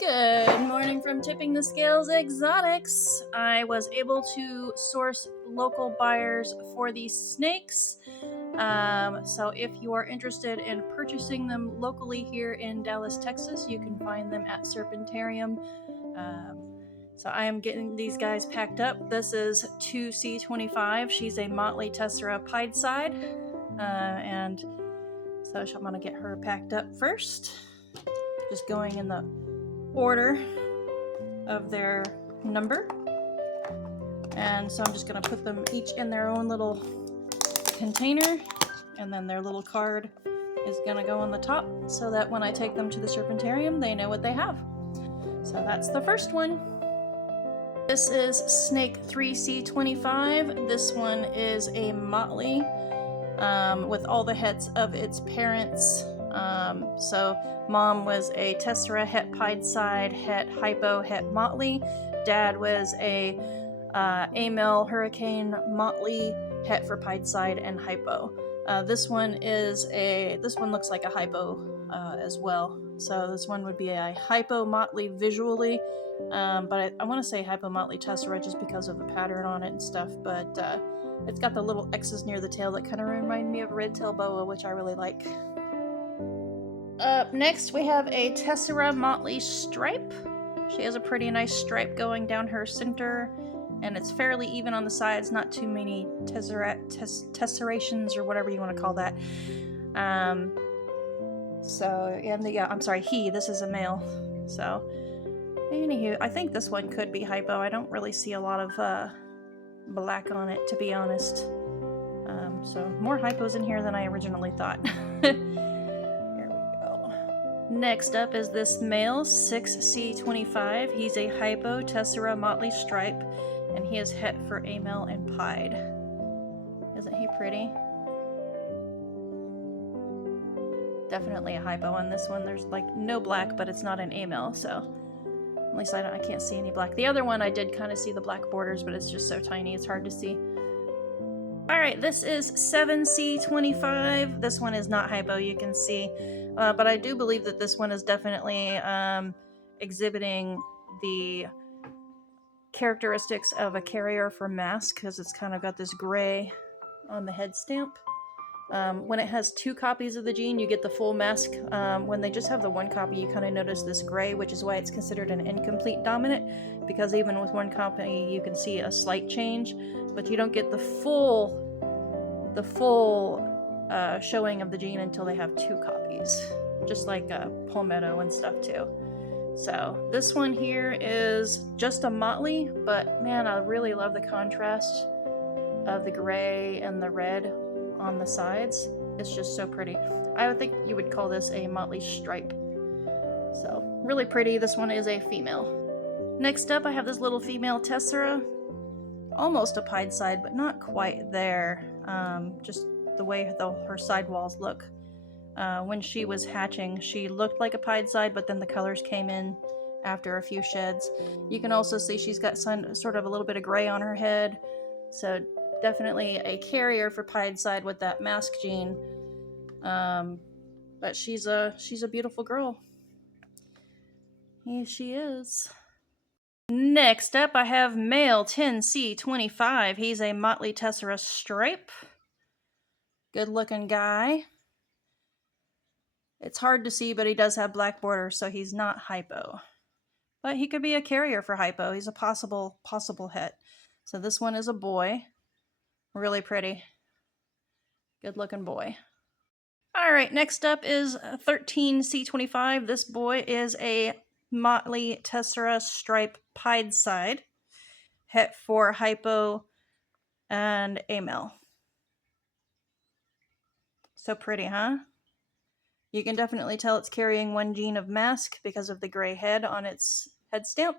Good morning from Tipping the Scales Exotics. I was able to source local buyers for these snakes. So if you are interested in purchasing them locally here in Dallas, Texas, you can find them at Serpentarium. So I am getting these guys packed up. This is 2C25. She's a Motley Tessera Pied Side. And so I'm going to get her packed up first. Just going in the order of their number, and so I'm just going to put them each in their own little container, and then their little card is going to go on the top so that when I take them to the Serpentarium they know what they have. So that's the first one. This is snake 3C25. This one is a motley with all the hets of its parents. So mom was a Tessera het Pied Side, het hypo, het motley. Dad was a Amel Hurricane motley, het for Pied Side and hypo. This one looks like a hypo as well. So this one would be a hypo motley visually, but I want to say hypo motley Tessera just because of the pattern on it and stuff. But it's got the little X's near the tail that kind of remind me of red tail boa, which I really like. Up next, we have a Tessera Motley Stripe. She has a pretty nice stripe going down her center, and it's fairly even on the sides, not too many tesserations or whatever you want to call that. I'm sorry, this is a male. So, anywho, I think this one could be hypo. I don't really see a lot of black on it, to be honest. So, more hypos in here than I originally thought. Next up is this male, 6C25. He's a hypo Tessera Motley Stripe, and he is het for Amel and Pied. Isn't he pretty? Definitely a hypo on this one. There's like no black, but it's not an Amel, so at least I can't see any black. The other one I did kind of see the black borders, but it's just so tiny it's hard to see. Alright, this is 7C25. This one is not hypo, you can see. But I do believe that this one is definitely exhibiting the characteristics of a carrier for mask, because it's kind of got this gray on the head stamp. When it has two copies of the gene, you get the full mask. When they just have the one copy, you kind of notice this gray, which is why it's considered an incomplete dominant, because even with one copy, you can see a slight change, but you don't get the full showing of the gene until they have two copies, just like Palmetto and stuff too. So this one here is just a motley, but man, I really love the contrast of the gray and the red on the sides. It's just so pretty. I would think you would call this a motley stripe. So really pretty. This one is a female. Next up, I have this little female Tessera, almost a pied side, but not quite there. Just the way her sidewalls look. When she was hatching, she looked like a pied side, but then the colors came in after a few sheds. You can also see she's got sort of a little bit of gray on her head, so definitely a carrier for pied side with that mask gene. But she's a beautiful girl. Here she is. Next up, I have male 10C25. He's a Motley Tessera Stripe. Good looking guy. It's hard to see, but he does have black borders, so he's not hypo. But he could be a carrier for hypo. He's a possible het. So this one is a boy. Really pretty. Good looking boy. Alright, next up is 13C25. This boy is a Motley Tessera Stripe Pied Side, het for hypo and Amel. So pretty, huh? You can definitely tell it's carrying one gene of mask because of the gray head on its head stamp.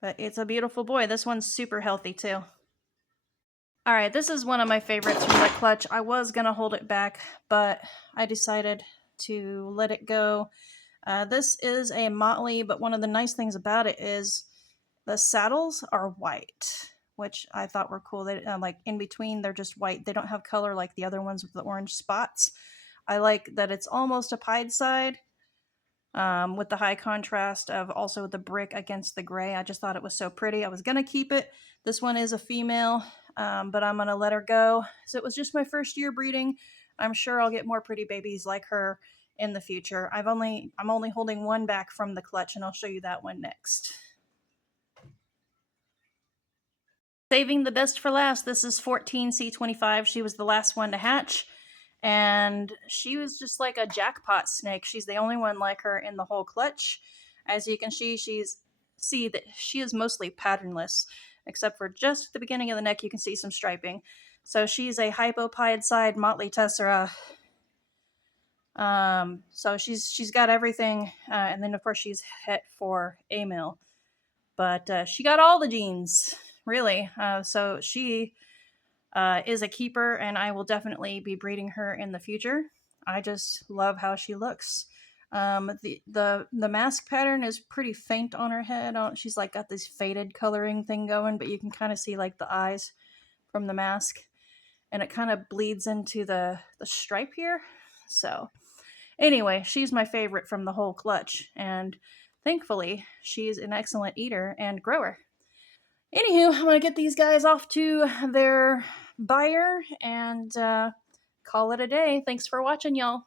But it's a beautiful boy. This one's super healthy too. Alright, this is one of my favorites from the clutch. I was going to hold it back, but I decided to let it go. This is a motley, but one of the nice things about it is the saddles are white, which I thought were cool. They like in between, they're just white. They don't have color like the other ones with the orange spots. I like that it's almost a pied side, with the high contrast of also the brick against the gray. I just thought it was so pretty. I was going to keep it. This one is a female, but I'm going to let her go. So it was just my first year breeding. I'm sure I'll get more pretty babies like her in the future. I'm only holding one back from the clutch, and I'll show you that one next. Saving the best for last. This is 14C25. She was the last one to hatch, and she was just like a jackpot snake. She's the only one like her in the whole clutch. As you can see that she is mostly patternless, except for just at the beginning of the neck you can see some striping. So she's a hypopied side motley tessera. So she's got everything, and then of course she's het for a male, but she got all the genes, really. So she is a keeper, and I will definitely be breeding her in the future. I just love how she looks. The mask pattern is pretty faint on her head. She's like got this faded coloring thing going, but you can kind of see like the eyes from the mask, and it kind of bleeds into the stripe here. So anyway, she's my favorite from the whole clutch, and thankfully she's an excellent eater and grower. Anywho, I'm gonna get these guys off to their buyer and call it a day. Thanks for watching, y'all.